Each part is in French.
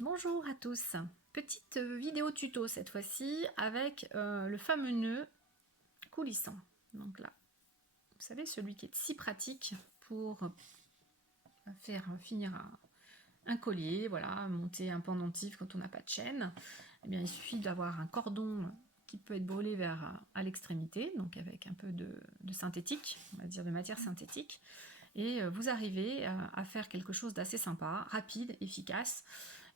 Bonjour à tous, petite vidéo tuto cette fois-ci avec le fameux nœud coulissant. Donc là, vous savez, celui qui est si pratique pour faire finir un collier, voilà, monter un pendentif quand on n'a pas de chaîne. Eh bien, il suffit d'avoir un cordon qui peut être brûlé à l'extrémité, donc avec un peu de synthétique, on va dire de matière synthétique. Et vous arrivez à faire quelque chose d'assez sympa, rapide, efficace,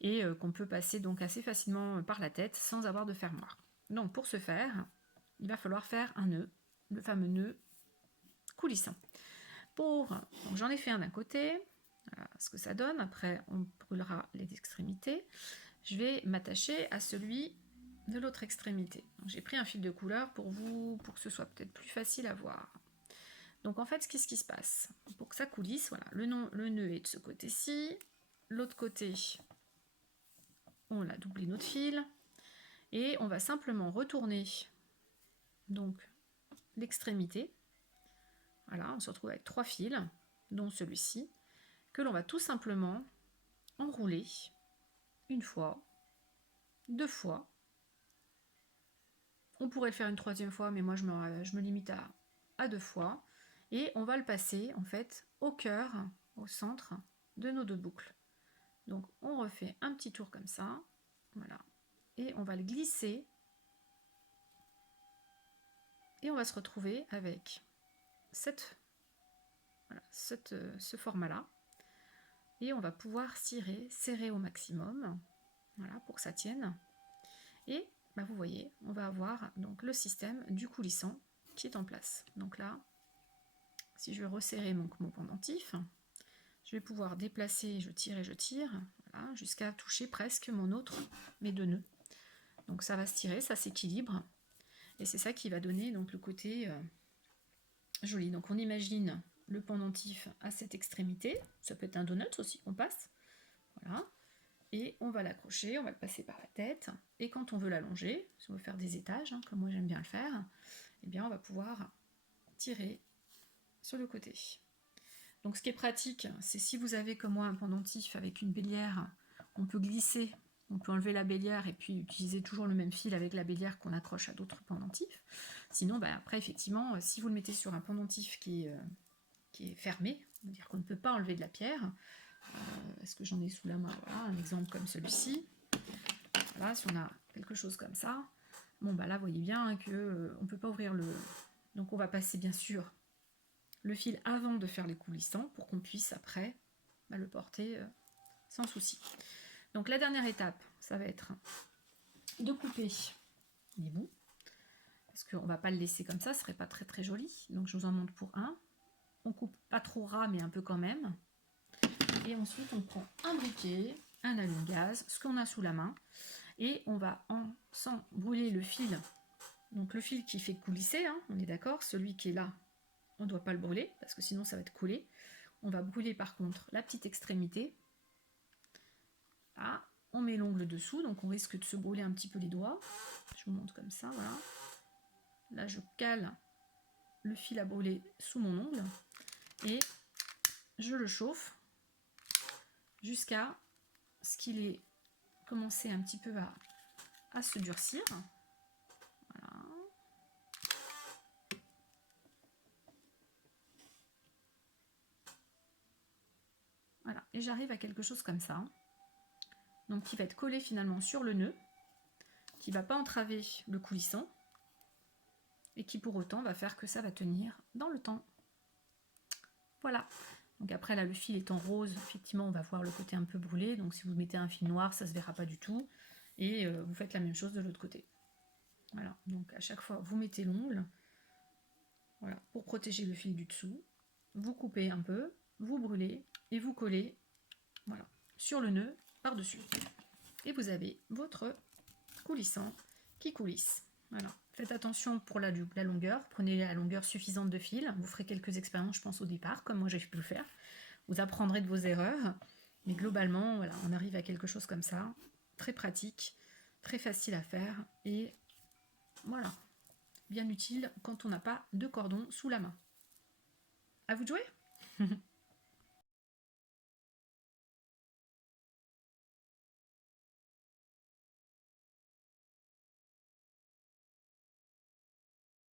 et qu'on peut passer donc assez facilement par la tête sans avoir de fermoir. Donc pour ce faire, il va falloir faire un nœud, le fameux nœud coulissant. J'en ai fait un d'un côté, voilà ce que ça donne, après on brûlera les extrémités. Je vais m'attacher à celui de l'autre extrémité. J'ai pris un fil de couleur pour que ce soit peut-être plus facile à voir. Donc en fait, qu'est-ce qui se passe? Pour que ça coulisse, voilà, le nœud est de ce côté-ci, l'autre côté, on a doublé notre fil, et on va simplement retourner donc l'extrémité. Voilà, on se retrouve avec 3 fils, dont celui-ci, que l'on va tout simplement enrouler une fois, 2 fois. On pourrait le faire une 3e fois, mais moi je me limite à 2 fois. Et on va le passer en fait au cœur, au centre de nos 2 boucles. Donc on refait un petit tour comme ça, voilà, et on va le glisser, et on va se retrouver avec ce format-là, et on va pouvoir serrer au maximum, voilà, pour que ça tienne. Et vous voyez, on va avoir donc le système du coulissant qui est en place. Donc là, si je vais resserrer mon pendentif, je vais pouvoir déplacer, je tire, voilà, jusqu'à toucher presque mes 2 nœuds. Donc ça va se tirer, ça s'équilibre, et c'est ça qui va donner donc le côté joli. Donc on imagine le pendentif à cette extrémité, ça peut être un donut aussi qu'on passe, voilà, et on va l'accrocher, on va le passer par la tête, et quand on veut l'allonger, si on veut faire des étages, hein, comme moi j'aime bien le faire, eh bien on va pouvoir tirer sur le côté. Donc ce qui est pratique, c'est si vous avez comme moi un pendentif avec une bélière, on peut glisser, on peut enlever la bélière et puis utiliser toujours le même fil avec la bélière qu'on accroche à d'autres pendentifs. Sinon, après effectivement, si vous le mettez sur un pendentif qui est fermé, c'est-à-dire qu'on ne peut pas enlever de la pierre, est-ce que j'en ai sous la main? Voilà, un exemple comme celui-ci. Voilà, si on a quelque chose comme ça, bon là vous voyez bien que on ne peut pas ouvrir le... Donc on va passer bien sûr le fil avant de faire les coulissants pour qu'on puisse après le porter sans souci. Donc la dernière étape, ça va être de couper les bouts, parce qu'on ne va pas le laisser comme ça, ce serait pas très très joli. Donc je vous en montre pour un. On coupe pas trop ras, mais un peu quand même. Et ensuite on prend un briquet, un allume-gaz, ce qu'on a sous la main, et on va sans brûler le fil. Donc le fil qui fait coulisser, hein, on est d'accord, celui qui est là, on ne doit pas le brûler, parce que sinon ça va être collé. On va brûler par contre la petite extrémité. Là, on met l'ongle dessous, donc on risque de se brûler un petit peu les doigts. Je vous montre comme ça, voilà. Là, je cale le fil à brûler sous mon ongle et je le chauffe jusqu'à ce qu'il ait commencé un petit peu à se durcir. Voilà. Voilà, et j'arrive à quelque chose comme ça. Donc qui va être collé finalement sur le nœud, qui ne va pas entraver le coulissant, et qui pour autant va faire que ça va tenir dans le temps. Voilà. Donc après là le fil est en rose, effectivement on va voir le côté un peu brûlé, donc si vous mettez un fil noir ça se verra pas du tout, et vous faites la même chose de l'autre côté. Voilà, donc à chaque fois vous mettez l'ongle, voilà, pour protéger le fil du dessous, vous coupez un peu, vous brûlez, et vous collez, voilà, sur le nœud par-dessus. Et vous avez votre coulissant qui coulisse. Voilà. Faites attention pour la longueur, prenez la longueur suffisante de fil, vous ferez quelques expériences je pense au départ, comme moi j'ai pu le faire, vous apprendrez de vos erreurs, mais globalement voilà, on arrive à quelque chose comme ça, très pratique, très facile à faire, et voilà, bien utile quand on n'a pas de cordon sous la main. À vous de jouer.